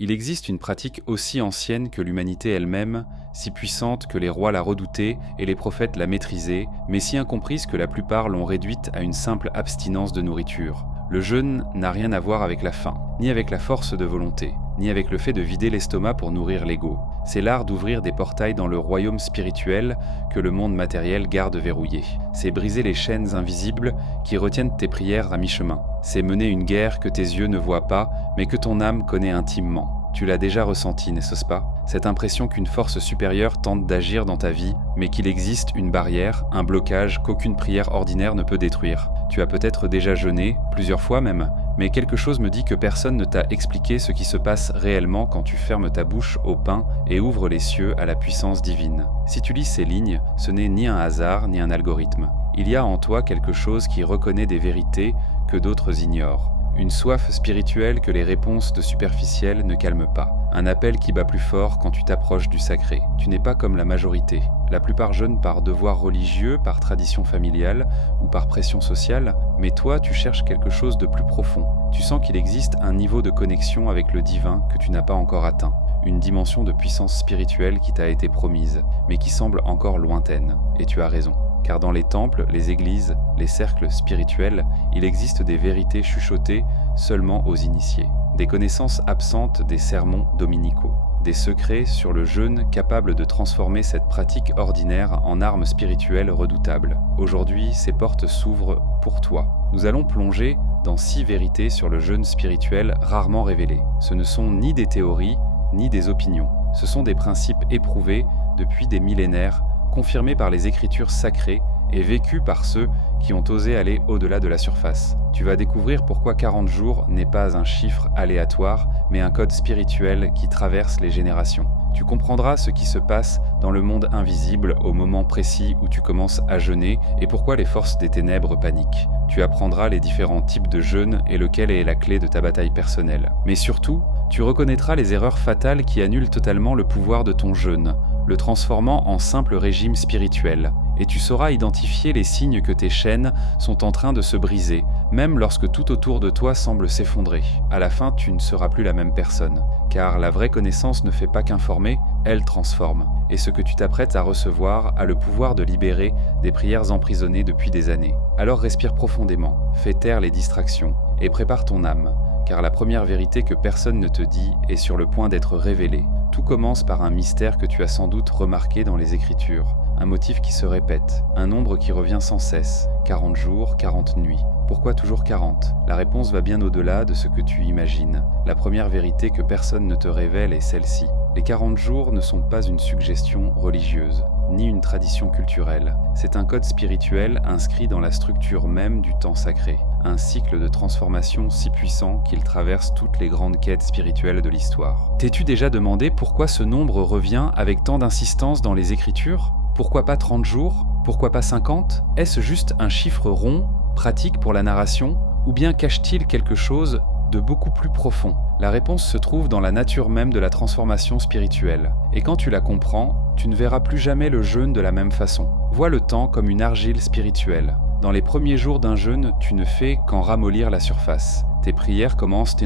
Il existe une pratique aussi ancienne que l'humanité elle-même, si puissante que les rois la redoutaient et les prophètes la maîtrisaient, mais si incomprise que la plupart l'ont réduite à une simple abstinence de nourriture. Le jeûne n'a rien à voir avec la faim, ni avec la force de volonté, ni avec le fait de vider l'estomac pour nourrir l'ego. C'est l'art d'ouvrir des portails dans le royaume spirituel que le monde matériel garde verrouillé. C'est briser les chaînes invisibles qui retiennent tes prières à mi-chemin. C'est mener une guerre que tes yeux ne voient pas, mais que ton âme connaît intimement. Tu l'as déjà ressenti, n'est-ce pas? Cette impression qu'une force supérieure tente d'agir dans ta vie, mais qu'il existe une barrière, un blocage qu'aucune prière ordinaire ne peut détruire. Tu as peut-être déjà jeûné, plusieurs fois même, mais quelque chose me dit que personne ne t'a expliqué ce qui se passe réellement quand tu fermes ta bouche au pain et ouvres les cieux à la puissance divine. Si tu lis ces lignes, ce n'est ni un hasard ni un algorithme. Il y a en toi quelque chose qui reconnaît des vérités que d'autres ignorent. Une soif spirituelle que les réponses de superficielles ne calment pas. Un appel qui bat plus fort quand tu t'approches du sacré. Tu n'es pas comme la majorité. La plupart jeûnent par devoir religieux, par tradition familiale ou par pression sociale, mais toi, tu cherches quelque chose de plus profond. Tu sens qu'il existe un niveau de connexion avec le divin que tu n'as pas encore atteint. Une dimension de puissance spirituelle qui t'a été promise, mais qui semble encore lointaine. Et tu as raison. Car dans les temples, les églises, les cercles spirituels, il existe des vérités chuchotées seulement aux initiés, des connaissances absentes des sermons dominicaux, des secrets sur le jeûne capables de transformer cette pratique ordinaire en arme spirituelle redoutable. Aujourd'hui, ces portes s'ouvrent pour toi. Nous allons plonger dans 6 vérités sur le jeûne spirituel rarement révélées. Ce ne sont ni des théories, ni des opinions. Ce sont des principes éprouvés depuis des millénaires, confirmé par les écritures sacrées et vécu par ceux qui ont osé aller au-delà de la surface. Tu vas découvrir pourquoi 40 jours n'est pas un chiffre aléatoire, mais un code spirituel qui traverse les générations. Tu comprendras ce qui se passe dans le monde invisible au moment précis où tu commences à jeûner et pourquoi les forces des ténèbres paniquent. Tu apprendras les différents types de jeûne et lequel est la clé de ta bataille personnelle. Mais surtout, tu reconnaîtras les erreurs fatales qui annulent totalement le pouvoir de ton jeûne, le transformant en simple régime spirituel. Et tu sauras identifier les signes que tes chaînes sont en train de se briser, même lorsque tout autour de toi semble s'effondrer. À la fin, tu ne seras plus la même personne, car la vraie connaissance ne fait pas qu'informer, elle transforme. Et ce que tu t'apprêtes à recevoir a le pouvoir de libérer des prières emprisonnées depuis des années. Alors respire profondément, fais taire les distractions, et prépare ton âme, car la première vérité que personne ne te dit est sur le point d'être révélée. Tout commence par un mystère que tu as sans doute remarqué dans les Écritures, un motif qui se répète, un nombre qui revient sans cesse, 40 jours, 40 nuits. Pourquoi toujours 40? La réponse va bien au-delà de ce que tu imagines. La première vérité que personne ne te révèle est celle-ci. Les 40 jours ne sont pas une suggestion religieuse, ni une tradition culturelle. C'est un code spirituel inscrit dans la structure même du temps sacré. Un cycle de transformation si puissant qu'il traverse toutes les grandes quêtes spirituelles de l'histoire. T'es-tu déjà demandé pourquoi ce nombre revient avec tant d'insistance dans les Écritures? Pourquoi pas 30 jours? Pourquoi pas 50? Est-ce juste un chiffre rond, pratique pour la narration? Ou bien cache-t-il quelque chose de beaucoup plus profond? La réponse se trouve dans la nature même de la transformation spirituelle. Et quand tu la comprends, tu ne verras plus jamais le jeûne de la même façon. Vois le temps comme une argile spirituelle. Dans les premiers jours d'un jeûne, tu ne fais qu'en ramollir la surface. Tes prières commencent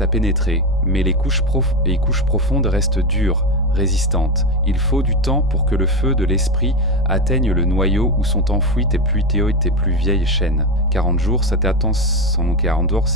à pénétrer, mais les couches profondes restent dures, résistantes. Il faut du temps pour que le feu de l'esprit atteigne le noyau où sont enfouies tes plus vieilles chaînes. 40 jours, c'est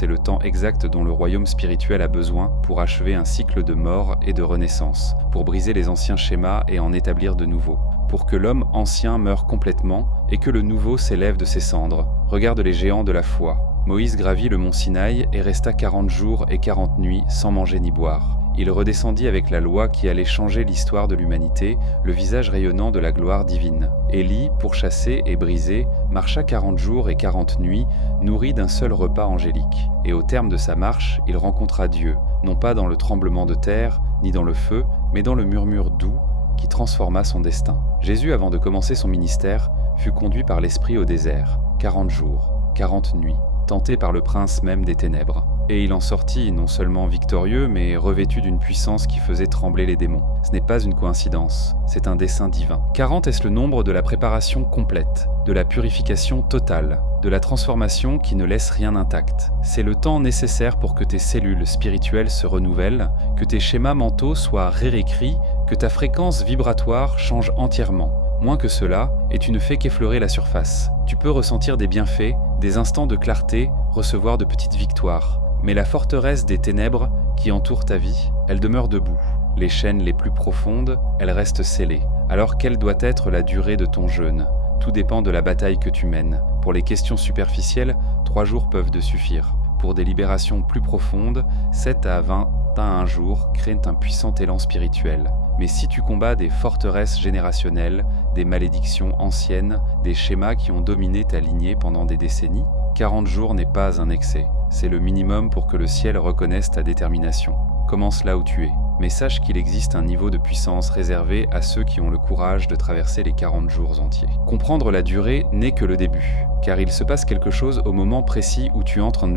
le temps exact dont le royaume spirituel a besoin pour achever un cycle de mort et de renaissance, pour briser les anciens schémas et en établir de nouveaux, pour que l'homme ancien meure complètement et que le nouveau s'élève de ses cendres. Regarde les géants de la foi. Moïse gravit le mont Sinaï et resta 40 jours et 40 nuits sans manger ni boire. Il redescendit avec la loi qui allait changer l'histoire de l'humanité, le visage rayonnant de la gloire divine. Élie, pourchassé et brisé, marcha 40 jours et 40 nuits, nourri d'un seul repas angélique. Et au terme de sa marche, il rencontra Dieu, non pas dans le tremblement de terre, ni dans le feu, mais dans le murmure doux qui transforma son destin. Jésus, avant de commencer son ministère, fut conduit par l'Esprit au désert, 40 jours, 40 nuits. tenté par le prince même des ténèbres. Et il en sortit non seulement victorieux, mais revêtu d'une puissance qui faisait trembler les démons. Ce n'est pas une coïncidence, c'est un dessein divin. 40 est le nombre de la préparation complète, de la purification totale, de la transformation qui ne laisse rien intact. C'est le temps nécessaire pour que tes cellules spirituelles se renouvellent, que tes schémas mentaux soient réécrits, que ta fréquence vibratoire change entièrement. Moins que cela, et tu ne fais qu'effleurer la surface. Tu peux ressentir des bienfaits, des instants de clarté, recevoir de petites victoires. Mais la forteresse des ténèbres qui entoure ta vie, elle demeure debout. Les chaînes les plus profondes, elles restent scellées. Alors quelle doit être la durée de ton jeûne ? Tout dépend de la bataille que tu mènes. Pour les questions superficielles, 3 jours peuvent te suffire. Pour des libérations plus profondes, 7 à 21 jours créent un puissant élan spirituel. Mais si tu combats des forteresses générationnelles, des malédictions anciennes, des schémas qui ont dominé ta lignée pendant des décennies, 40 jours n'est pas un excès. C'est le minimum pour que le ciel reconnaisse ta détermination. Commence là où tu es. Mais sache qu'il existe un niveau de puissance réservé à ceux qui ont le courage de traverser les 40 jours entiers. Comprendre la durée n'est que le début, car il se passe quelque chose au moment précis où tu entres en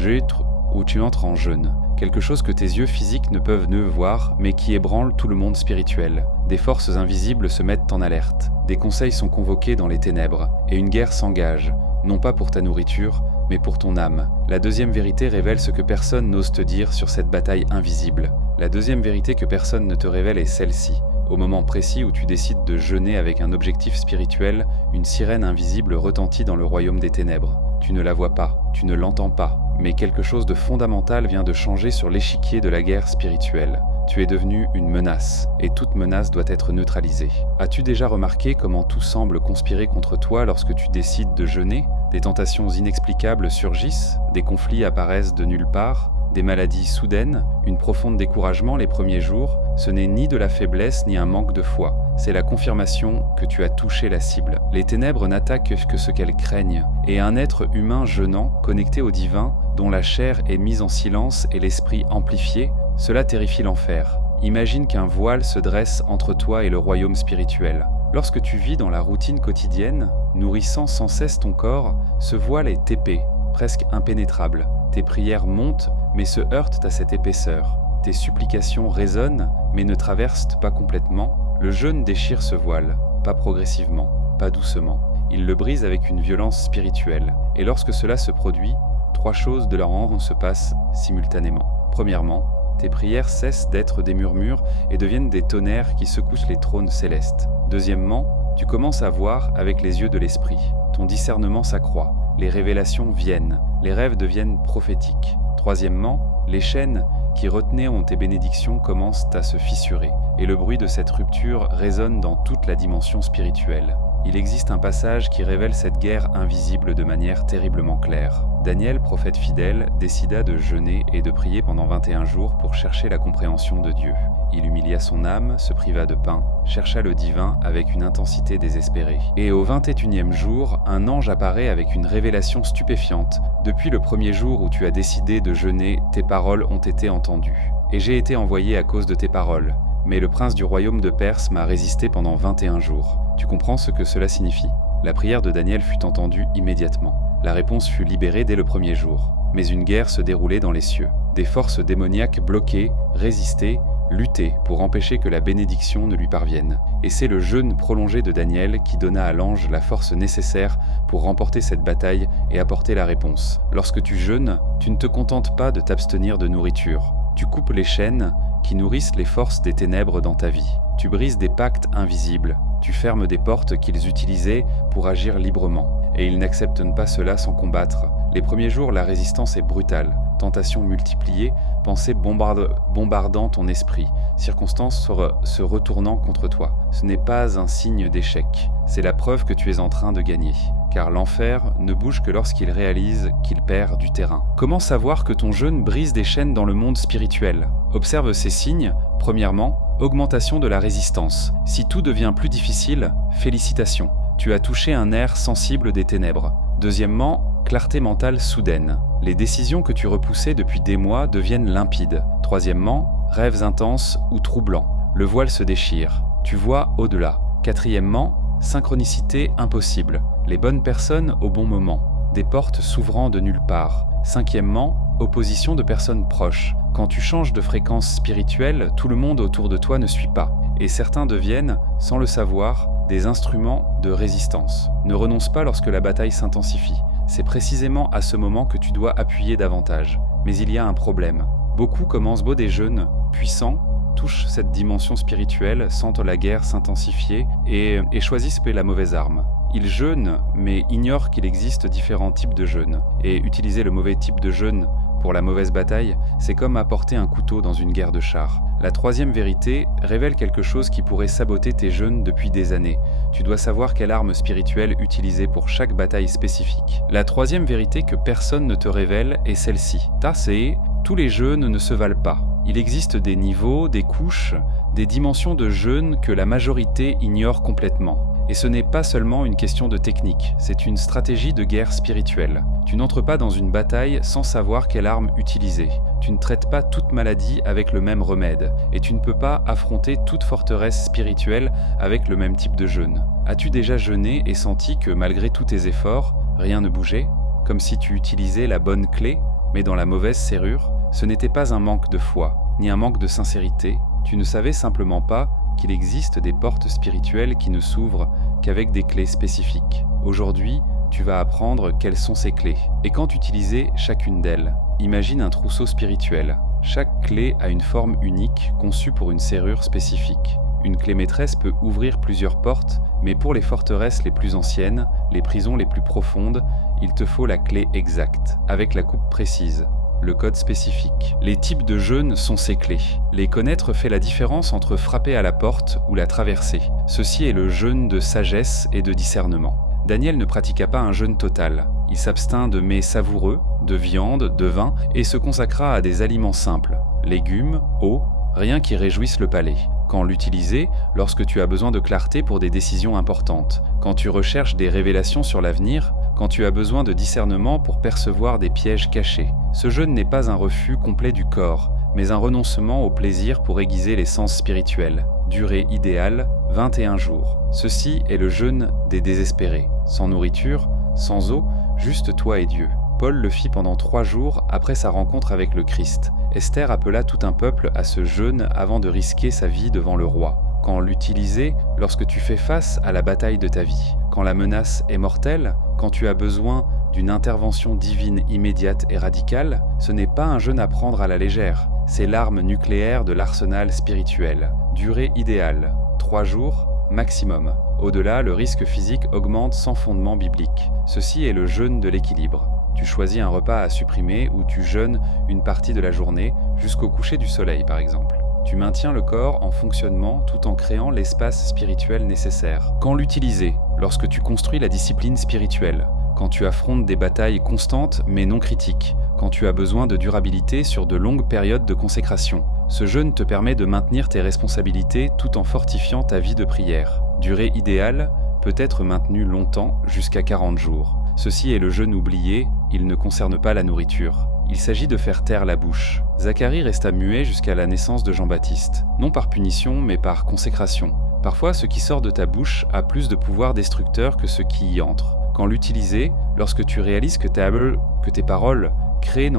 jeûne. Quelque chose que tes yeux physiques ne peuvent ne voir, mais qui ébranle tout le monde spirituel. Des forces invisibles se mettent en alerte. Des conseils sont convoqués dans les ténèbres, et une guerre s'engage, non pas pour ta nourriture, mais pour ton âme. La deuxième vérité révèle ce que personne n'ose te dire sur cette bataille invisible. La deuxième vérité que personne ne te révèle est celle-ci. Au moment précis où tu décides de jeûner avec un objectif spirituel, une sirène invisible retentit dans le royaume des ténèbres. Tu ne la vois pas, tu ne l'entends pas, mais quelque chose de fondamental vient de changer sur l'échiquier de la guerre spirituelle. Tu es devenu une menace, et toute menace doit être neutralisée. As-tu déjà remarqué comment tout semble conspirer contre toi lorsque tu décides de jeûner ? Des tentations inexplicables surgissent, des conflits apparaissent de nulle part, des maladies soudaines, une profonde découragement les premiers jours. Ce n'est ni de la faiblesse ni un manque de foi, c'est la confirmation que tu as touché la cible. Les ténèbres n'attaquent que ce qu'elles craignent, et un être humain jeûnant, connecté au divin, dont la chair est mise en silence et l'esprit amplifié, cela terrifie l'enfer. Imagine qu'un voile se dresse entre toi et le royaume spirituel. Lorsque tu vis dans la routine quotidienne, nourrissant sans cesse ton corps, ce voile est épais, presque impénétrable. Tes prières montent, mais se heurtent à cette épaisseur. Tes supplications résonnent, mais ne traversent pas complètement. Le jeûne déchire ce voile, pas progressivement, pas doucement. Il le brise avec une violence spirituelle. Et lorsque cela se produit, 3 choses de leur rang se passent simultanément. Premièrement, tes prières cessent d'être des murmures et deviennent des tonnerres qui secouent les trônes célestes. Deuxièmement, tu commences à voir avec les yeux de l'esprit. Ton discernement s'accroît, les révélations viennent, les rêves deviennent prophétiques. Troisièmement, les chaînes qui retenaient tes bénédictions commencent à se fissurer, et le bruit de cette rupture résonne dans toute la dimension spirituelle. Il existe un passage qui révèle cette guerre invisible de manière terriblement claire. Daniel, prophète fidèle, décida de jeûner et de prier pendant 21 jours pour chercher la compréhension de Dieu. Il humilia son âme, se priva de pain, chercha le divin avec une intensité désespérée. Et au 21e jour, un ange apparaît avec une révélation stupéfiante. Depuis le premier jour où tu as décidé de jeûner, tes paroles ont été entendues. Et j'ai été envoyé à cause de tes paroles. Mais le prince du royaume de Perse m'a résisté pendant 21 jours. Tu comprends ce que cela signifie ? La prière de Daniel fut entendue immédiatement. La réponse fut libérée dès le premier jour. Mais une guerre se déroulait dans les cieux. Des forces démoniaques bloquaient, résistaient, luttaient pour empêcher que la bénédiction ne lui parvienne. Et c'est le jeûne prolongé de Daniel qui donna à l'ange la force nécessaire pour remporter cette bataille et apporter la réponse. Lorsque tu jeûnes, tu ne te contentes pas de t'abstenir de nourriture. Tu coupes les chaînes qui nourrissent les forces des ténèbres dans ta vie. Tu brises des pactes invisibles. Tu fermes des portes qu'ils utilisaient pour agir librement. Et ils n'acceptent pas cela sans combattre. Les premiers jours, la résistance est brutale. Tentations multipliées, pensées bombardant ton esprit, circonstances se retournant contre toi. Ce n'est pas un signe d'échec. C'est la preuve que tu es en train de gagner. Car l'enfer ne bouge que lorsqu'il réalise qu'il perd du terrain. Comment savoir que ton jeûne brise des chaînes dans le monde spirituel ? Observe ces signes. Premièrement, augmentation de la résistance. Si tout devient plus difficile, félicitations. Tu as touché un nerf sensible des ténèbres. Deuxièmement, clarté mentale soudaine. Les décisions que tu repoussais depuis des mois deviennent limpides. Troisièmement, rêves intenses ou troublants. Le voile se déchire. Tu vois au-delà. Quatrièmement, synchronicité impossible. Les bonnes personnes au bon moment. des portes s'ouvrant de nulle part. Cinquièmement, opposition de personnes proches. Quand tu changes de fréquence spirituelle, tout le monde autour de toi ne suit pas, et certains deviennent, sans le savoir, des instruments de résistance. Ne renonce pas lorsque la bataille s'intensifie. C'est précisément à ce moment que tu dois appuyer davantage. Mais il y a un problème. Beaucoup commencent beau des jeunes, puissants, touchent cette dimension spirituelle, sentent la guerre s'intensifier et choisissent la mauvaise arme. Ils jeûnent, mais ignorent qu'il existe différents types de jeûnes. Et utiliser le mauvais type de jeûne pour la mauvaise bataille, c'est comme apporter un couteau dans une guerre de chars. La troisième vérité révèle quelque chose qui pourrait saboter tes jeûnes depuis des années. Tu dois savoir quelle arme spirituelle utiliser pour chaque bataille spécifique. La troisième vérité que personne ne te révèle est celle-ci. C'est tous les jeûnes ne se valent pas. Il existe des niveaux, des couches, des dimensions de jeûne que la majorité ignore complètement. Et ce n'est pas seulement une question de technique, c'est une stratégie de guerre spirituelle. Tu n'entres pas dans une bataille sans savoir quelle arme utiliser. Tu ne traites pas toute maladie avec le même remède, et tu ne peux pas affronter toute forteresse spirituelle avec le même type de jeûne. As-tu déjà jeûné et senti que malgré tous tes efforts, rien ne bougeait? Comme si tu utilisais la bonne clé, mais dans la mauvaise serrure? Ce n'était pas un manque de foi, ni un manque de sincérité, tu ne savais simplement pas qu'il existe des portes spirituelles qui ne s'ouvrent qu'avec des clés spécifiques. Aujourd'hui, tu vas apprendre quelles sont ces clés, et quand utiliser chacune d'elles. Imagine un trousseau spirituel. Chaque clé a une forme unique, conçue pour une serrure spécifique. Une clé maîtresse peut ouvrir plusieurs portes, mais pour les forteresses les plus anciennes, les prisons les plus profondes, il te faut la clé exacte, avec la coupe précise. Le code spécifique. Les types de jeûnes sont ces clés. Les connaître fait la différence entre frapper à la porte ou la traverser. Ceci est le jeûne de sagesse et de discernement. Daniel ne pratiqua pas un jeûne total. Il s'abstint de mets savoureux, de viande, de vin et se consacra à des aliments simples, légumes, eau, rien qui réjouisse le palais. Quand l'utiliser, lorsque tu as besoin de clarté pour des décisions importantes, quand tu recherches des révélations sur l'avenir, quand tu as besoin de discernement pour percevoir des pièges cachés. Ce jeûne n'est pas un refus complet du corps, mais un renoncement au plaisir pour aiguiser les sens spirituels. Durée idéale, 21 jours. Ceci est le jeûne des désespérés. Sans nourriture, sans eau, juste toi et Dieu. Paul le fit pendant 3 jours après sa rencontre avec le Christ. Esther appela tout un peuple à ce jeûne avant de risquer sa vie devant le roi. Quand l'utiliser, lorsque tu fais face à la bataille de ta vie, quand la menace est mortelle, quand tu as besoin d'une intervention divine immédiate et radicale, ce n'est pas un jeûne à prendre à la légère, c'est l'arme nucléaire de l'arsenal spirituel. Durée idéale, 3 jours maximum. Au-delà, le risque physique augmente sans fondement biblique. Ceci est le jeûne de l'équilibre. Tu choisis un repas à supprimer ou tu jeûnes une partie de la journée jusqu'au coucher du soleil par exemple. Tu maintiens le corps en fonctionnement tout en créant l'espace spirituel nécessaire. Quand l'utiliser? Lorsque tu construis la discipline spirituelle. Quand tu affrontes des batailles constantes mais non critiques. Quand tu as besoin de durabilité sur de longues périodes de consécration. Ce jeûne te permet de maintenir tes responsabilités tout en fortifiant ta vie de prière. Durée idéale peut être maintenue longtemps, jusqu'à 40 jours. Ceci est le jeûne oublié, il ne concerne pas la nourriture. Il s'agit de faire taire la bouche. Zacharie resta muet jusqu'à la naissance de Jean-Baptiste, non par punition mais par consécration. Parfois, ce qui sort de ta bouche a plus de pouvoir destructeur que ce qui y entre. Quand l'utiliser, lorsque tu réalises que tes paroles créent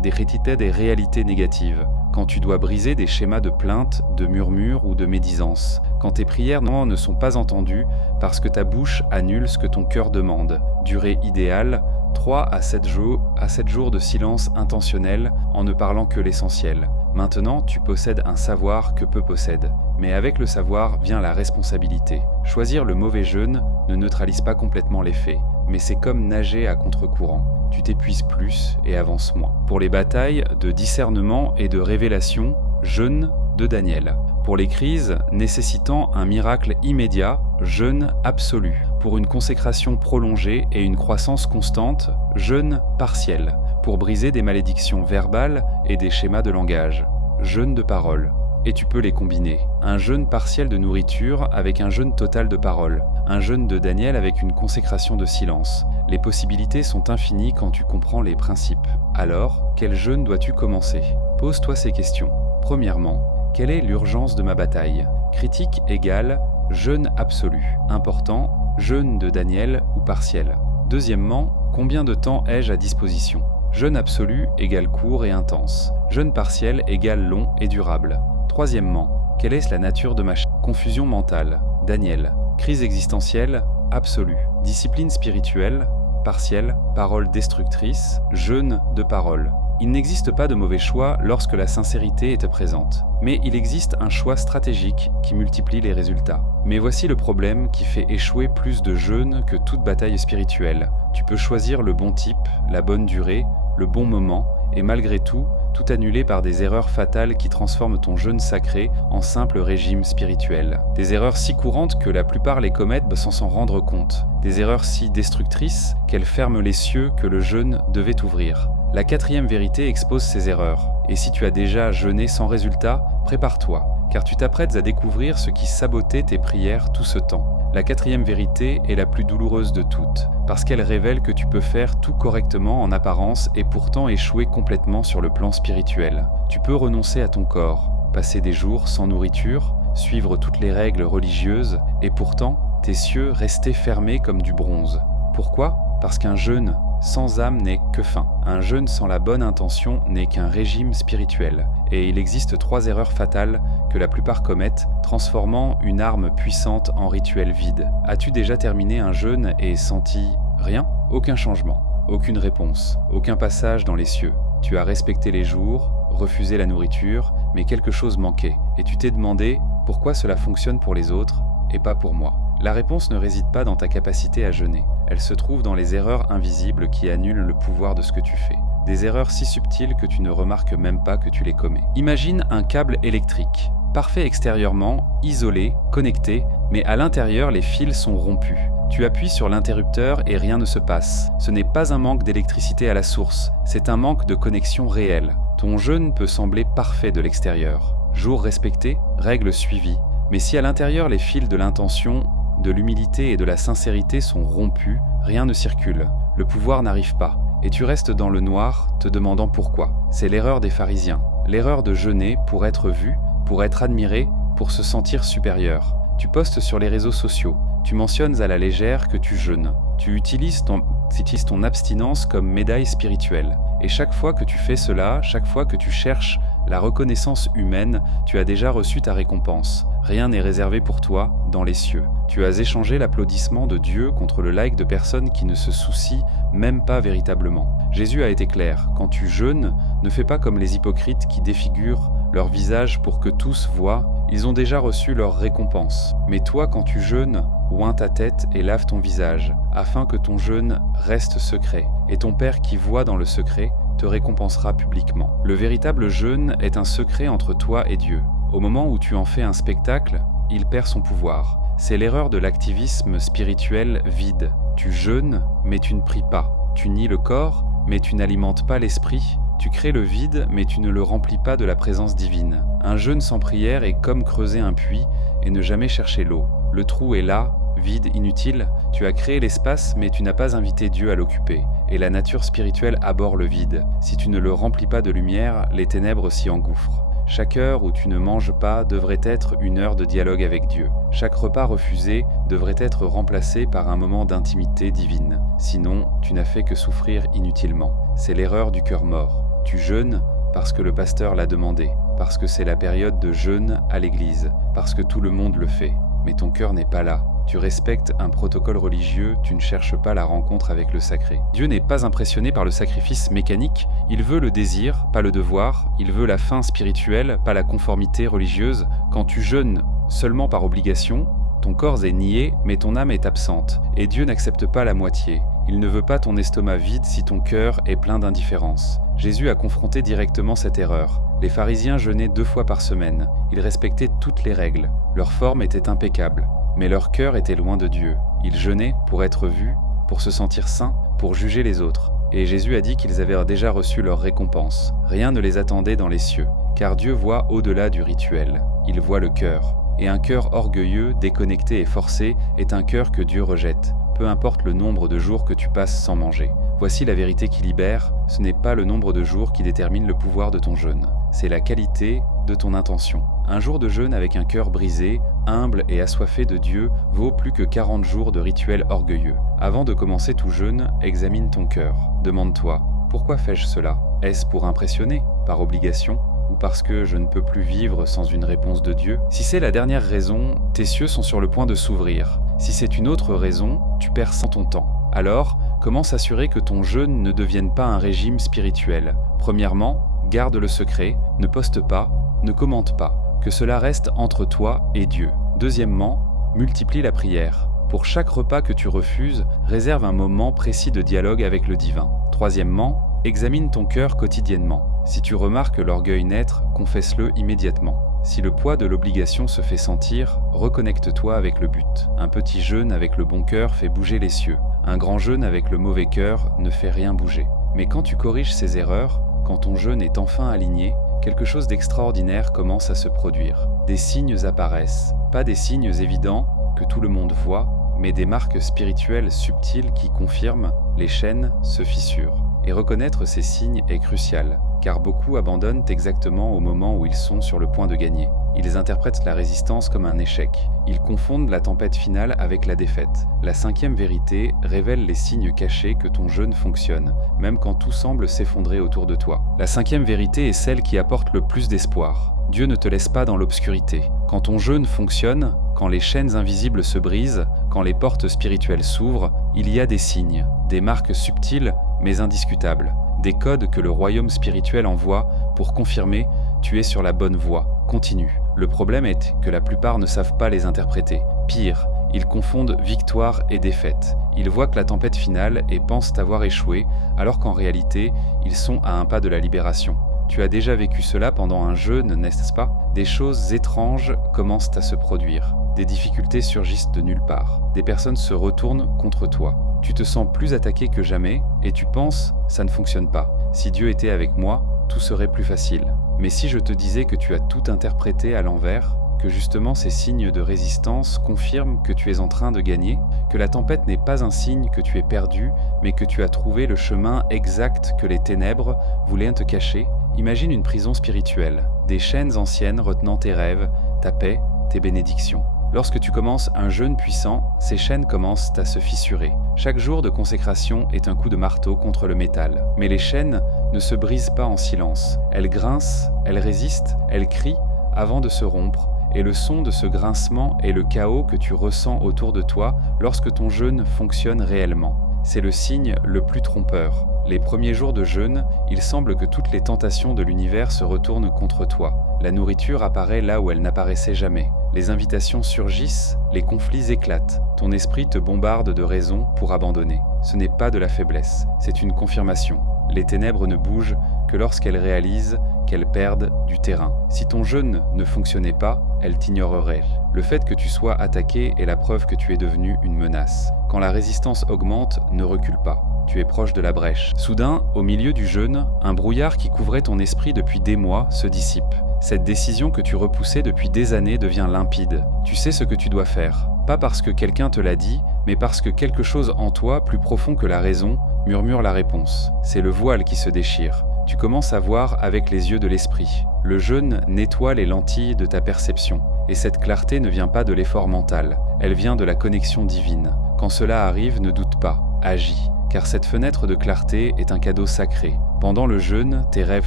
des réalités négatives, quand tu dois briser des schémas de plainte, de murmures ou de médisance, quand tes prières ne sont pas entendues parce que ta bouche annule ce que ton cœur demande. Durée idéale, 3 à 7 jours de silence intentionnel en ne parlant que l'essentiel. Maintenant, tu possèdes un savoir que peu possèdent. Mais avec le savoir vient la responsabilité. Choisir le mauvais jeûne ne neutralise pas complètement l'effet, mais c'est comme nager à contre-courant. Tu t'épuises plus et avances moins. Pour les batailles de discernement et de révélation, jeûne de Daniel. Pour les crises nécessitant un miracle immédiat, jeûne absolu. Pour une consécration prolongée et une croissance constante, jeûne partiel. Pour briser des malédictions verbales et des schémas de langage, jeûne de parole. Et tu peux les combiner. Un jeûne partiel de nourriture avec un jeûne total de parole. Un jeûne de Daniel avec une consécration de silence. Les possibilités sont infinies quand tu comprends les principes. Alors, quel jeûne dois-tu commencer? Pose-toi ces questions. Premièrement, quelle est l'urgence de ma bataille? Critique égale jeûne absolu. Important, jeûne de Daniel ou partiel. Deuxièmement, Combien de temps ai-je à disposition? Jeûne absolu égale court et intense. Jeûne partiel égale long et durable. Troisièmement, quelle est la nature de ma confusion mentale? Daniel. Crise existentielle absolue. Discipline spirituelle partielle, parole destructrice, jeûne de parole. Il n'existe pas de mauvais choix lorsque la sincérité est présente, mais il existe un choix stratégique qui multiplie les résultats. Mais voici le problème qui fait échouer plus de jeûnes que toute bataille spirituelle. Tu peux choisir le bon type, la bonne durée, le bon moment, et malgré tout annuler par des erreurs fatales qui transforment ton jeûne sacré en simple régime spirituel. Des erreurs si courantes que la plupart les commettent sans s'en rendre compte. Des erreurs si destructrices qu'elles ferment les cieux que le jeûne devait ouvrir. La quatrième vérité expose ces erreurs. Et si tu as déjà jeûné sans résultat, prépare-toi, car tu t'apprêtes à découvrir ce qui sabotait tes prières tout ce temps. La quatrième vérité est la plus douloureuse de toutes, parce qu'elle révèle que tu peux faire tout correctement en apparence et pourtant échouer complètement sur le plan spirituel. Tu peux renoncer à ton corps, passer des jours sans nourriture, suivre toutes les règles religieuses, et pourtant, tes cieux rester fermés comme du bronze. Pourquoi ? Parce qu'un jeûne sans âme n'est que faim. Un jeûne sans la bonne intention n'est qu'un régime spirituel. Et il existe 3 erreurs fatales que la plupart commettent, transformant une arme puissante en rituel vide. As-tu déjà terminé un jeûne et senti rien? Aucun changement, aucune réponse, aucun passage dans les cieux. Tu as respecté les jours, refusé la nourriture, mais quelque chose manquait. Et tu t'es demandé pourquoi cela fonctionne pour les autres et pas pour moi. La réponse ne réside pas dans ta capacité à jeûner. Elle se trouve dans les erreurs invisibles qui annulent le pouvoir de ce que tu fais. Des erreurs si subtiles que tu ne remarques même pas que tu les commets. Imagine un câble électrique. Parfait extérieurement, isolé, connecté, mais à l'intérieur les fils sont rompus. Tu appuies sur l'interrupteur et rien ne se passe. Ce n'est pas un manque d'électricité à la source, c'est un manque de connexion réelle. Ton jeûne peut sembler parfait de l'extérieur. Jour respecté, règles suivies. Mais si à l'intérieur les fils de l'intention, de l'humilité et de la sincérité sont rompus, rien ne circule, le pouvoir n'arrive pas, et tu restes dans le noir te demandant pourquoi. C'est l'erreur des pharisiens, l'erreur de jeûner pour être vu, pour être admiré, pour se sentir supérieur. Tu postes sur les réseaux sociaux, tu mentionnes à la légère que tu jeûnes, tu utilises ton abstinence comme médaille spirituelle, et chaque fois que tu fais cela, chaque fois que tu cherches la reconnaissance humaine, tu as déjà reçu ta récompense. Rien n'est réservé pour toi dans les cieux. Tu as échangé l'applaudissement de Dieu contre le like de personnes qui ne se soucient même pas véritablement. Jésus a été clair, quand tu jeûnes, ne fais pas comme les hypocrites qui défigurent leur visage pour que tous voient, ils ont déjà reçu leur récompense. Mais toi, quand tu jeûnes, oins ta tête et lave ton visage, afin que ton jeûne reste secret, et ton Père qui voit dans le secret te récompensera publiquement. Le véritable jeûne est un secret entre toi et Dieu. Au moment où tu en fais un spectacle, il perd son pouvoir. C'est l'erreur de l'activisme spirituel vide. Tu jeûnes, mais tu ne pries pas. Tu nies le corps, mais tu n'alimentes pas l'esprit. Tu crées le vide, mais tu ne le remplis pas de la présence divine. Un jeûne sans prière est comme creuser un puits et ne jamais chercher l'eau. Le trou est là, vide, inutile. Tu as créé l'espace, mais tu n'as pas invité Dieu à l'occuper. Et la nature spirituelle abhorre le vide. Si tu ne le remplis pas de lumière, les ténèbres s'y engouffrent. Chaque heure où tu ne manges pas devrait être une heure de dialogue avec Dieu. Chaque repas refusé devrait être remplacé par un moment d'intimité divine. Sinon, tu n'as fait que souffrir inutilement. C'est l'erreur du cœur mort. Tu jeûnes parce que le pasteur l'a demandé, parce que c'est la période de jeûne à l'église, parce que tout le monde le fait. Mais ton cœur n'est pas là. Tu respectes un protocole religieux, tu ne cherches pas la rencontre avec le sacré. Dieu n'est pas impressionné par le sacrifice mécanique, il veut le désir, pas le devoir, il veut la fin spirituelle, pas la conformité religieuse. Quand tu jeûnes seulement par obligation, ton corps est nié, mais ton âme est absente, et Dieu n'accepte pas la moitié. Il ne veut pas ton estomac vide si ton cœur est plein d'indifférence. Jésus a confronté directement cette erreur. Les pharisiens jeûnaient 2 fois par semaine. Ils respectaient toutes les règles. Leur forme était impeccable. Mais leur cœur était loin de Dieu. Ils jeûnaient pour être vus, pour se sentir saints, pour juger les autres. Et Jésus a dit qu'ils avaient déjà reçu leur récompense. Rien ne les attendait dans les cieux, car Dieu voit au-delà du rituel. Il voit le cœur. Et un cœur orgueilleux, déconnecté et forcé est un cœur que Dieu rejette, peu importe le nombre de jours que tu passes sans manger. Voici la vérité qui libère, ce n'est pas le nombre de jours qui détermine le pouvoir de ton jeûne. c'est la qualité de ton intention. Un jour de jeûne avec un cœur brisé, humble et assoiffé de Dieu vaut plus que 40 jours de rituels orgueilleux. Avant de commencer tout jeûne, examine ton cœur. Demande-toi, pourquoi fais-je cela? Est-ce pour impressionner? Par obligation? Ou parce que je ne peux plus vivre sans une réponse de Dieu? Si c'est la dernière raison, tes cieux sont sur le point de s'ouvrir. Si c'est une autre raison, tu perds sans ton temps. Alors, comment s'assurer que ton jeûne ne devienne pas un régime spirituel? Premièrement, garde le secret, ne poste pas, ne commente pas, que cela reste entre toi et Dieu. Deuxièmement, multiplie la prière. Pour chaque repas que tu refuses, réserve un moment précis de dialogue avec le divin. Troisièmement, examine ton cœur quotidiennement. Si tu remarques l'orgueil naître, confesse-le immédiatement. Si le poids de l'obligation se fait sentir, reconnecte-toi avec le but. Un petit jeûne avec le bon cœur fait bouger les cieux. Un grand jeûne avec le mauvais cœur ne fait rien bouger. Mais quand tu corriges ces erreurs, quand ton jeûne est enfin aligné, quelque chose d'extraordinaire commence à se produire. Des signes apparaissent, pas des signes évidents que tout le monde voit, mais des marques spirituelles subtiles qui confirment les chaînes se fissurent. Et reconnaître ces signes est crucial, car beaucoup abandonnent exactement au moment où ils sont sur le point de gagner. Ils interprètent la résistance comme un échec. Ils confondent la tempête finale avec la défaite. La 5e vérité révèle les signes cachés que ton jeûne fonctionne, même quand tout semble s'effondrer autour de toi. La 5e vérité est celle qui apporte le plus d'espoir. Dieu ne te laisse pas dans l'obscurité. Quand ton jeûne fonctionne, quand les chaînes invisibles se brisent, quand les portes spirituelles s'ouvrent, il y a des signes, des marques subtiles mais indiscutables, des codes que le royaume spirituel envoie pour confirmer « tu es sur la bonne voie, continue ». Le problème est que la plupart ne savent pas les interpréter. Pire, ils confondent victoire et défaite. Ils voient que la tempête finale et pensent avoir échoué, alors qu'en réalité, ils sont à un pas de la libération. Tu as déjà vécu cela pendant un jeûne, n'est-ce pas? Des choses étranges commencent à se produire. Des difficultés surgissent de nulle part. Des personnes se retournent contre toi. Tu te sens plus attaqué que jamais et tu penses « ça ne fonctionne pas. Si Dieu était avec moi, tout serait plus facile. » Mais si je te disais que tu as tout interprété à l'envers, que justement ces signes de résistance confirment que tu es en train de gagner, que la tempête n'est pas un signe que tu es perdu, mais que tu as trouvé le chemin exact que les ténèbres voulaient te cacher, imagine une prison spirituelle, des chaînes anciennes retenant tes rêves, ta paix, tes bénédictions. Lorsque tu commences un jeûne puissant, ces chaînes commencent à se fissurer. Chaque jour de consécration est un coup de marteau contre le métal. Mais les chaînes ne se brisent pas en silence. Elles grincent, elles résistent, elles crient avant de se rompre. Et le son de ce grincement est le chaos que tu ressens autour de toi lorsque ton jeûne fonctionne réellement. C'est le signe le plus trompeur. Les premiers jours de jeûne, il semble que toutes les tentations de l'univers se retournent contre toi. La nourriture apparaît là où elle n'apparaissait jamais. Les invitations surgissent, les conflits éclatent. Ton esprit te bombarde de raisons pour abandonner. Ce n'est pas de la faiblesse, c'est une confirmation. Les ténèbres ne bougent que lorsqu'elles réalisent qu'elles perdent du terrain. Si ton jeûne ne fonctionnait pas, elles t'ignoreraient. Le fait que tu sois attaqué est la preuve que tu es devenu une menace. Quand la résistance augmente, ne recule pas. Tu es proche de la brèche. Soudain, au milieu du jeûne, un brouillard qui couvrait ton esprit depuis des mois se dissipe. Cette décision que tu repoussais depuis des années devient limpide. Tu sais ce que tu dois faire. Pas parce que quelqu'un te l'a dit, mais parce que quelque chose en toi, plus profond que la raison, murmure la réponse. C'est le voile qui se déchire. Tu commences à voir avec les yeux de l'esprit. Le jeûne nettoie les lentilles de ta perception. Et cette clarté ne vient pas de l'effort mental. Elle vient de la connexion divine. Quand cela arrive, ne doute pas. Agis. Car cette fenêtre de clarté est un cadeau sacré. Pendant le jeûne, tes rêves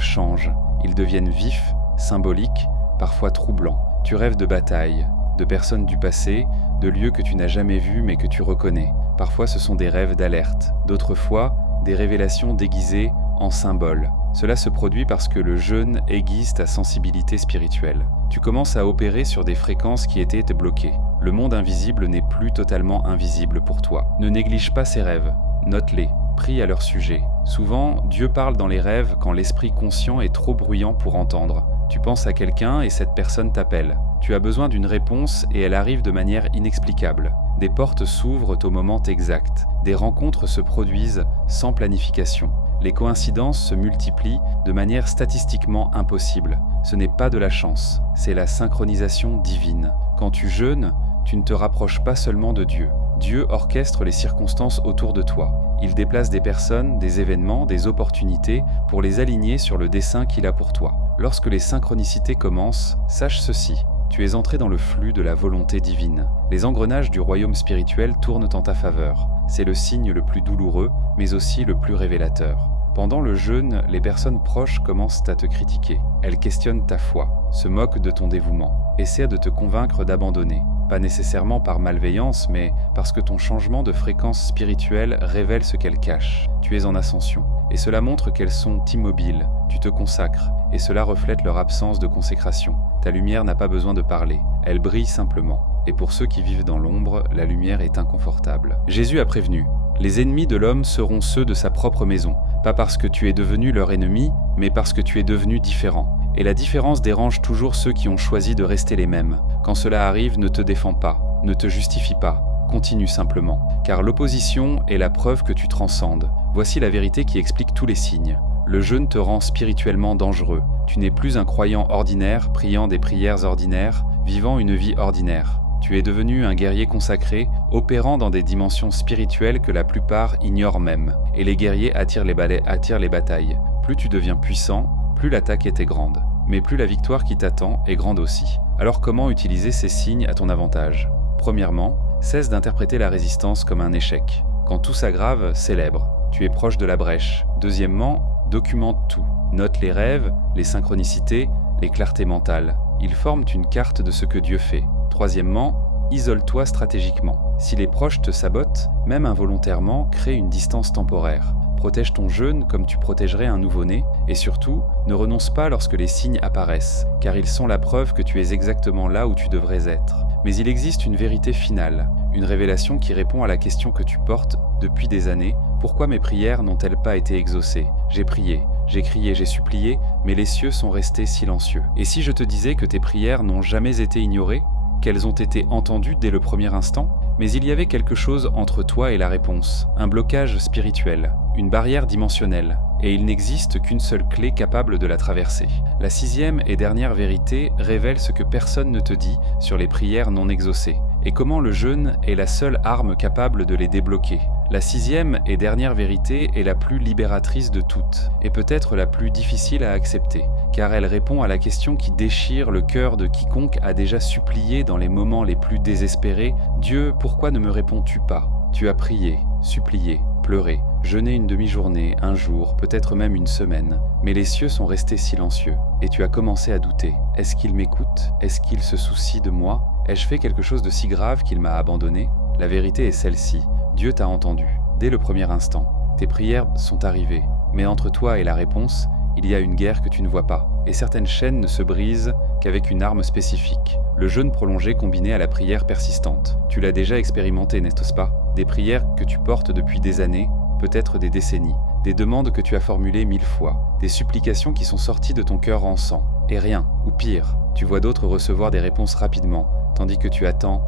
changent. Ils deviennent vifs, symboliques, parfois troublants. Tu rêves de batailles, de personnes du passé, de lieux que tu n'as jamais vus mais que tu reconnais. Parfois ce sont des rêves d'alerte, d'autres fois des révélations déguisées en symboles. Cela se produit parce que le jeûne aiguise ta sensibilité spirituelle. Tu commences à opérer sur des fréquences qui étaient bloquées. Le monde invisible n'est plus totalement invisible pour toi. Ne néglige pas ces rêves, note-les, prie à leur sujet. Souvent, Dieu parle dans les rêves quand l'esprit conscient est trop bruyant pour entendre. Tu penses à quelqu'un et cette personne t'appelle. Tu as besoin d'une réponse et elle arrive de manière inexplicable. Des portes s'ouvrent au moment exact. Des rencontres se produisent sans planification. Les coïncidences se multiplient de manière statistiquement impossible. Ce n'est pas de la chance, c'est la synchronisation divine. Quand tu jeûnes, tu ne te rapproches pas seulement de Dieu, Dieu orchestre les circonstances autour de toi. Il déplace des personnes, des événements, des opportunités pour les aligner sur le dessein qu'il a pour toi. Lorsque les synchronicités commencent, sache ceci. Tu es entré dans le flux de la volonté divine. Les engrenages du royaume spirituel tournent en ta faveur. C'est le signe le plus douloureux, mais aussi le plus révélateur. Pendant le jeûne, les personnes proches commencent à te critiquer. Elles questionnent ta foi, se moquent de ton dévouement, essaient de te convaincre d'abandonner. Pas nécessairement par malveillance, mais parce que ton changement de fréquence spirituelle révèle ce qu'elles cachent. Tu es en ascension, et cela montre qu'elles sont immobiles. Tu te consacres, et cela reflète leur absence de consécration. Ta lumière n'a pas besoin de parler, elle brille simplement. Et pour ceux qui vivent dans l'ombre, la lumière est inconfortable. Jésus a prévenu. Les ennemis de l'homme seront ceux de sa propre maison, pas parce que tu es devenu leur ennemi, mais parce que tu es devenu différent. Et la différence dérange toujours ceux qui ont choisi de rester les mêmes. Quand cela arrive, ne te défends pas, ne te justifie pas, continue simplement. Car l'opposition est la preuve que tu transcendes. Voici la vérité qui explique tous les signes. Le jeûne te rend spirituellement dangereux. Tu n'es plus un croyant ordinaire, priant des prières ordinaires, vivant une vie ordinaire. Tu es devenu un guerrier consacré, opérant dans des dimensions spirituelles que la plupart ignorent même. Et les guerriers attirent les batailles. Plus tu deviens puissant, plus l'attaque était grande. Mais plus la victoire qui t'attend est grande aussi. Alors comment utiliser ces signes à ton avantage ? Premièrement, cesse d'interpréter la résistance comme un échec. Quand tout s'aggrave, célèbre. Tu es proche de la brèche. Deuxièmement, documente tout. Note les rêves, les synchronicités, les clartés mentales. Ils forment une carte de ce que Dieu fait. Troisièmement, isole-toi stratégiquement. Si les proches te sabotent, même involontairement, crée une distance temporaire. Protège ton jeûne comme tu protégerais un nouveau-né, et surtout, ne renonce pas lorsque les signes apparaissent, car ils sont la preuve que tu es exactement là où tu devrais être. Mais il existe une vérité finale, une révélation qui répond à la question que tu portes depuis des années. Pourquoi mes prières n'ont-elles pas été exaucées ? J'ai prié, j'ai crié, j'ai supplié, mais les cieux sont restés silencieux. Et si je te disais que tes prières n'ont jamais été ignorées, qu'elles ont été entendues dès le premier instant ? Mais il y avait quelque chose entre toi et la réponse, un blocage spirituel, une barrière dimensionnelle, et il n'existe qu'une seule clé capable de la traverser. La sixième et dernière vérité révèle ce que personne ne te dit sur les prières non exaucées, et comment le jeûne est la seule arme capable de les débloquer. La sixième et dernière vérité est la plus libératrice de toutes, et peut-être la plus difficile à accepter, car elle répond à la question qui déchire le cœur de quiconque a déjà supplié dans les moments les plus désespérés « Dieu, pourquoi ne me réponds-tu pas ?» Tu as prié, supplié, pleuré, jeûné une demi-journée, un jour, peut-être même une semaine, mais les cieux sont restés silencieux, et tu as commencé à douter. Est-ce qu'il m'écoute ? Est-ce qu'il se soucie de moi ? Ai-je fait quelque chose de si grave qu'il m'a abandonné ? La vérité est celle-ci. Dieu t'a entendu, dès le premier instant. Tes prières sont arrivées, mais entre toi et la réponse, il y a une guerre que tu ne vois pas, et certaines chaînes ne se brisent qu'avec une arme spécifique, le jeûne prolongé combiné à la prière persistante. Tu l'as déjà expérimenté, n'est-ce pas ? Des prières que tu portes depuis des années, peut-être des décennies, des demandes que tu as formulées 1000 fois, des supplications qui sont sorties de ton cœur en sang, et rien, ou pire, tu vois d'autres recevoir des réponses rapidement, tandis que tu attends,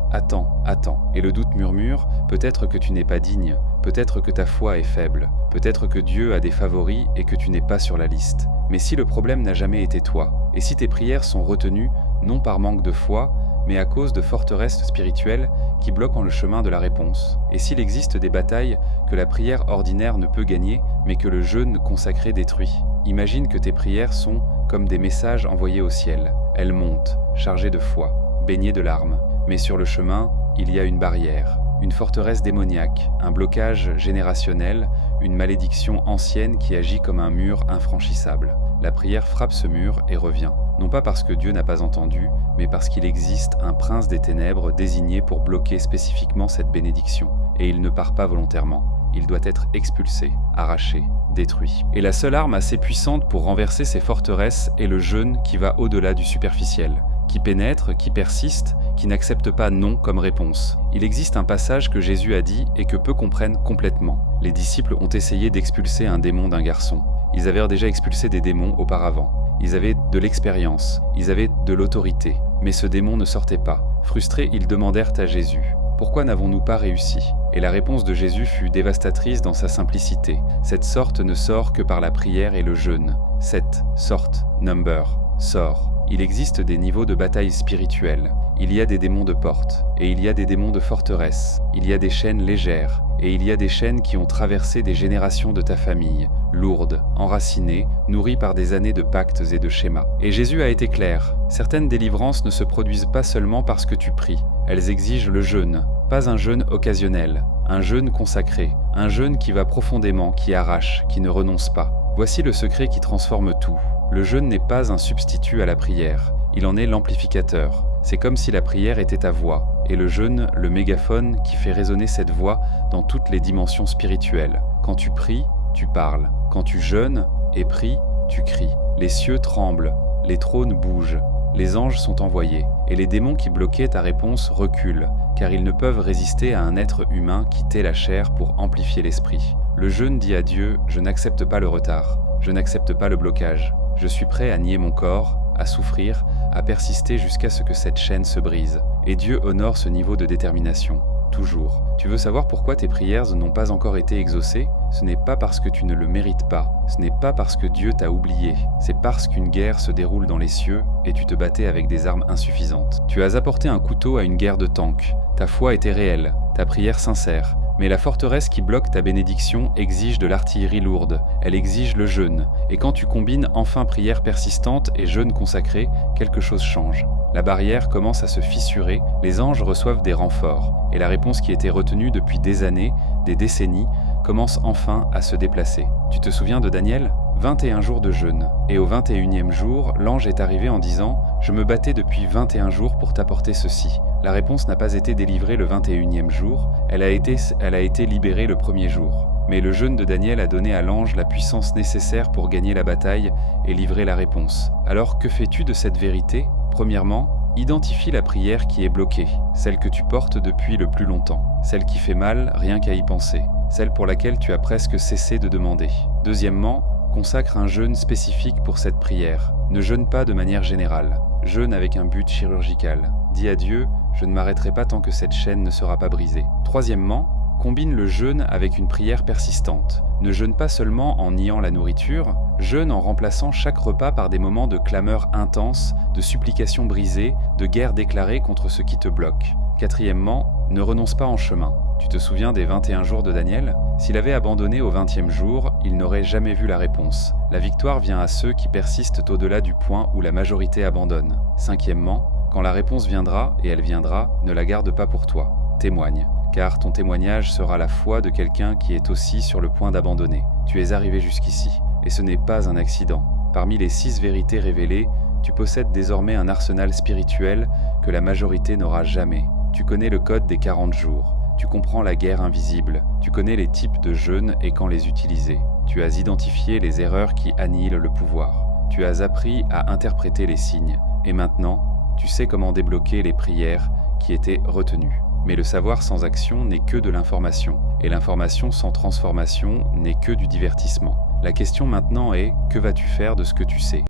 et le doute murmure, peut-être que tu n'es pas digne, peut-être que ta foi est faible, peut-être que Dieu a des favoris et que tu n'es pas sur la liste. Mais si le problème n'a jamais été toi, et si tes prières sont retenues, non par manque de foi, mais à cause de forteresses spirituelles qui bloquent le chemin de la réponse, et s'il existe des batailles que la prière ordinaire ne peut gagner, mais que le jeûne consacré détruit, imagine que tes prières sont comme des messages envoyés au ciel. Elles montent, chargées de foi, baignées de larmes. Mais sur le chemin, il y a une barrière, une forteresse démoniaque, un blocage générationnel, une malédiction ancienne qui agit comme un mur infranchissable. La prière frappe ce mur et revient, non pas parce que Dieu n'a pas entendu, mais parce qu'il existe un prince des ténèbres désigné pour bloquer spécifiquement cette bénédiction, et il ne part pas volontairement. Il doit être expulsé, arraché, détruit. Et la seule arme assez puissante pour renverser ces forteresses est le jeûne qui va au-delà du superficiel, qui pénètre, qui persiste, qui n'accepte pas non comme réponse. Il existe un passage que Jésus a dit et que peu comprennent complètement. Les disciples ont essayé d'expulser un démon d'un garçon. Ils avaient déjà expulsé des démons auparavant. Ils avaient de l'expérience, ils avaient de l'autorité. Mais ce démon ne sortait pas. Frustrés, ils demandèrent à Jésus « Pourquoi n'avons-nous pas réussi ?» Et la réponse de Jésus fut dévastatrice dans sa simplicité. Cette sorte ne sort que par la prière et le jeûne. Cette sorte, number, sort. Il existe des niveaux de bataille spirituelle. Il y a des démons de porte, et il y a des démons de forteresse. Il y a des chaînes légères, et il y a des chaînes qui ont traversé des générations de ta famille, lourdes, enracinées, nourries par des années de pactes et de schémas. Et Jésus a été clair, certaines délivrances ne se produisent pas seulement parce que tu pries, elles exigent le jeûne, pas un jeûne occasionnel, un jeûne consacré, un jeûne qui va profondément, qui arrache, qui ne renonce pas. Voici le secret qui transforme tout. Le jeûne n'est pas un substitut à la prière, il en est l'amplificateur. C'est comme si la prière était ta voix, et le jeûne, le mégaphone qui fait résonner cette voix dans toutes les dimensions spirituelles. Quand tu pries, tu parles. Quand tu jeûnes et pries, tu cries. Les cieux tremblent, les trônes bougent, les anges sont envoyés, et les démons qui bloquaient ta réponse reculent, car ils ne peuvent résister à un être humain qui tait la chair pour amplifier l'esprit. Le jeûne dit à Dieu, je n'accepte pas le retard, je n'accepte pas le blocage, je suis prêt à nier mon corps, à souffrir, à persister jusqu'à ce que cette chaîne se brise. Et Dieu honore ce niveau de détermination, toujours. Tu veux savoir pourquoi tes prières n'ont pas encore été exaucées? Ce n'est pas parce que tu ne le mérites pas, ce n'est pas parce que Dieu t'a oublié, c'est parce qu'une guerre se déroule dans les cieux et tu te battais avec des armes insuffisantes. Tu as apporté un couteau à une guerre de tanks, ta foi était réelle, ta prière sincère. Mais la forteresse qui bloque ta bénédiction exige de l'artillerie lourde, elle exige le jeûne, et quand tu combines enfin prière persistante et jeûne consacré, quelque chose change. La barrière commence à se fissurer, les anges reçoivent des renforts, et la réponse qui était retenue depuis des années, des décennies, commence enfin à se déplacer. Tu te souviens de Daniel ? 21 jours de jeûne, et au 21e jour, l'ange est arrivé en disant « Je me battais depuis 21 jours pour t'apporter ceci ». La réponse n'a pas été délivrée le 21e jour, elle a été libérée le premier jour. Mais le jeûne de Daniel a donné à l'ange la puissance nécessaire pour gagner la bataille et livrer la réponse. Alors que fais-tu de cette vérité ? Premièrement, identifie la prière qui est bloquée, celle que tu portes depuis le plus longtemps, celle qui fait mal rien qu'à y penser, celle pour laquelle tu as presque cessé de demander. Deuxièmement, consacre un jeûne spécifique pour cette prière. Ne jeûne pas de manière générale, jeûne avec un but chirurgical. Dis à Dieu, je ne m'arrêterai pas tant que cette chaîne ne sera pas brisée. Troisièmement, combine le jeûne avec une prière persistante. Ne jeûne pas seulement en niant la nourriture, jeûne en remplaçant chaque repas par des moments de clameur intense, de supplication brisée, de guerre déclarée contre ce qui te bloque. Quatrièmement, ne renonce pas en chemin. Tu te souviens des 21 jours de Daniel ? S'il avait abandonné au 20e jour, il n'aurait jamais vu la réponse. La victoire vient à ceux qui persistent au-delà du point où la majorité abandonne. Cinquièmement, quand la réponse viendra, et elle viendra, ne la garde pas pour toi. Témoigne, car ton témoignage sera la foi de quelqu'un qui est aussi sur le point d'abandonner. Tu es arrivé jusqu'ici, et ce n'est pas un accident. Parmi les 6 vérités révélées, tu possèdes désormais un arsenal spirituel que la majorité n'aura jamais. Tu connais le code des 40 jours. Tu comprends la guerre invisible. Tu connais les types de jeûnes et quand les utiliser. Tu as identifié les erreurs qui annihilent le pouvoir. Tu as appris à interpréter les signes. Et maintenant, tu sais comment débloquer les prières qui étaient retenues. Mais le savoir sans action n'est que de l'information. Et l'information sans transformation n'est que du divertissement. La question maintenant est, que vas-tu faire de ce que tu sais ?